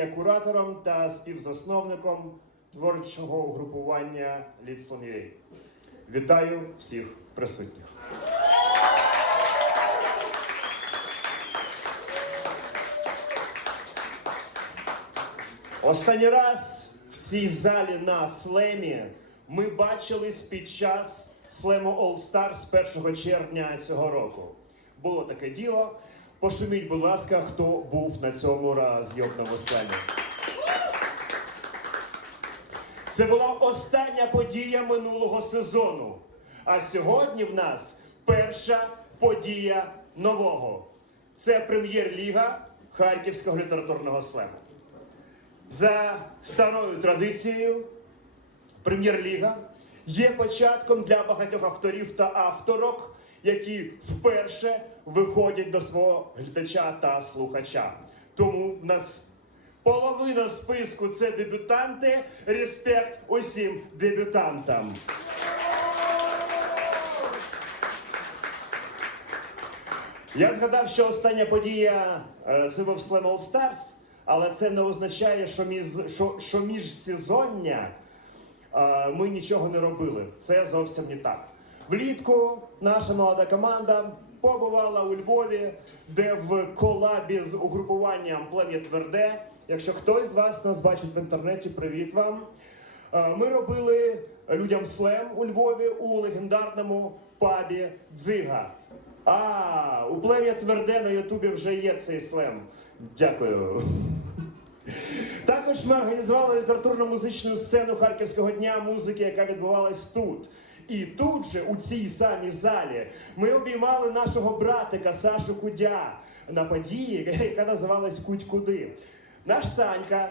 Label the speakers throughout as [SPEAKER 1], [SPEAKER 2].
[SPEAKER 1] Є куратором та співзасновником творчого угрупування Ліцлон.ua. Вітаю всіх присутніх. Останній раз в цій залі на слемі ми бачились під час слему All Stars 1 червня цього року. Було таке діло. Пошуміть, будь ласка, хто був на цьому зйомному слемі. Це була остання подія минулого сезону. А сьогодні в нас перша подія нового. Це прем'єр-ліга Харківського літературного слему. За старою традицією, прем'єр-ліга є початком для багатьох авторів та авторок, які вперше виходять до свого глядача та слухача. Тому в нас половина списку це дебютанти. Респект усім дебютантам. Я згадав, що остання подія е, це був Slam All Stars, але це не означає, що, між, що, що міжсезоння е, ми нічого не робили. Це зовсім не так. Влітку наша молода команда побувала у Львові, де в колабі з угрупуванням Плем'я Тверде. Якщо хтось з вас нас бачить в інтернеті, привіт вам. Е, Ми робили людям слем у Львові у легендарному пабі Дзига. А, у плем'я Тверде на Ютубі вже є цей слем. Дякую. Також ми організували літературно-музичну сцену Харківського дня музики, яка відбувалась тут. І тут же, у цій самій залі, ми обіймали нашого братика Сашу Кудя на події, яка називалась Кудь Куди. Наш Санька.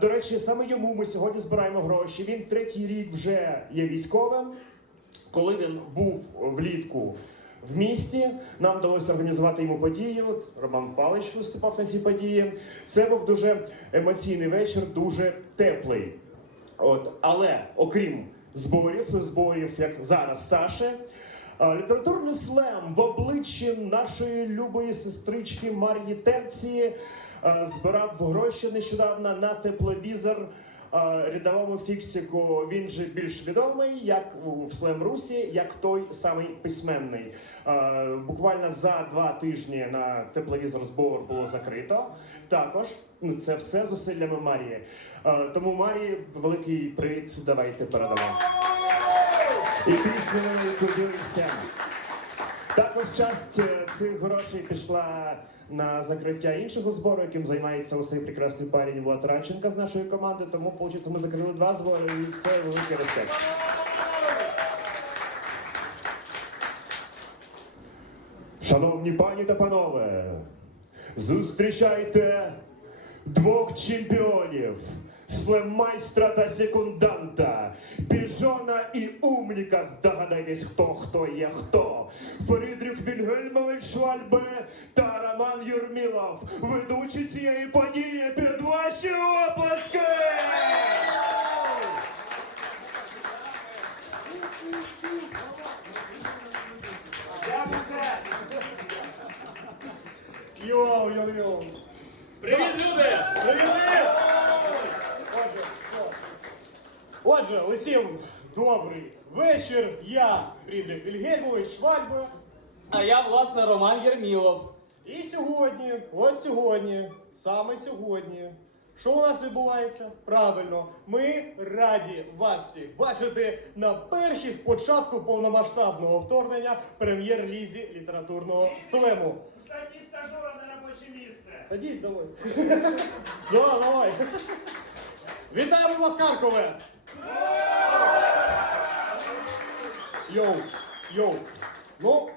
[SPEAKER 1] До речі, саме йому ми сьогодні збираємо гроші. Він третій рік вже є військовим. Коли він був влітку в місті, нам вдалося організувати йому подію. Роман Палич виступав на цій події. Це був дуже емоційний вечір, дуже теплий. От, але окрім зборів, зборів, як зараз Саше. літературний слем в обличчі нашої любої сестрички Мар'ї Терці збирав гроші нещодавно на тепловізор рядовому фіксику. Він же більш відомий як у в Слем Русі, як той самий письменний. Буквально за два тижні на тепловізор збор було закрито. Також ну, це все зусиллями Марії. Тому Марії великий привіт. Давайте передамо. І піснею кудися. Також часть е, цих грошей пішла на закриття іншого збору, яким займається цей прекрасний парень Влад Радченка з нашої команди. Тому, виходить, ми закрили два збори, і це великий респект. Шановні пані та панове, зустрічайте двох чемпіонів, слем-майстра та секунданта, умніка. Здогадайтесь, хто хто є хто. Фрідріх Вільгельмович Швальбе та Роман Юрмілов, ведучі цієї події під ваші оплески! Йоу, йоу, йоу.
[SPEAKER 2] Привіт, люди!
[SPEAKER 1] Привіт! Отже, усім добрий вечір. Я Фрідрих Вільгельмович Швальбе.
[SPEAKER 2] А я, власне, Роман Єрмілов.
[SPEAKER 1] І сьогодні, от сьогодні, саме сьогодні, що у нас відбувається? Правильно, ми раді вас всіх бачити на першій з початку повномасштабного вторгнення прем'єр-лізі літературного слему.
[SPEAKER 3] Кстати, стажера на робоче місце.
[SPEAKER 1] Садись, давай. Да, давай. Вітаємо вас, Харкове! Йоу, йоу. Ну,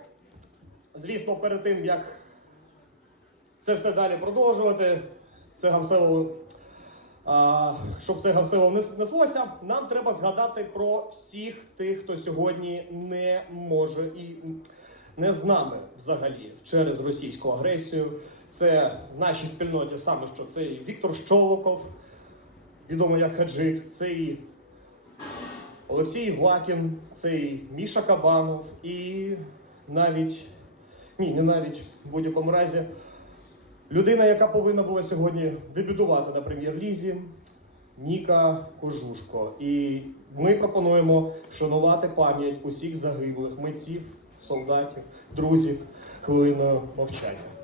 [SPEAKER 1] звісно, перед тим, як це все далі продовжувати, це гамсело, а, щоб це гамсело не неслося, нам треба згадати про всіх тих, хто сьогодні не може і не з нами взагалі через російську агресію. Це в нашій спільноті саме що це і Віктор Щолоков, відомий як Хаджик, це і Олексій Влакін, це і Міша Кабанов, і навіть ні, не навіть в будь-якому разі
[SPEAKER 4] Людина, яка повинна була сьогодні дебютувати на прем'єр-лізі, Ніка Кожушко. І ми пропонуємо вшанувати пам'ять усіх загиблих митців, солдатів, друзів хвилиною мовчання.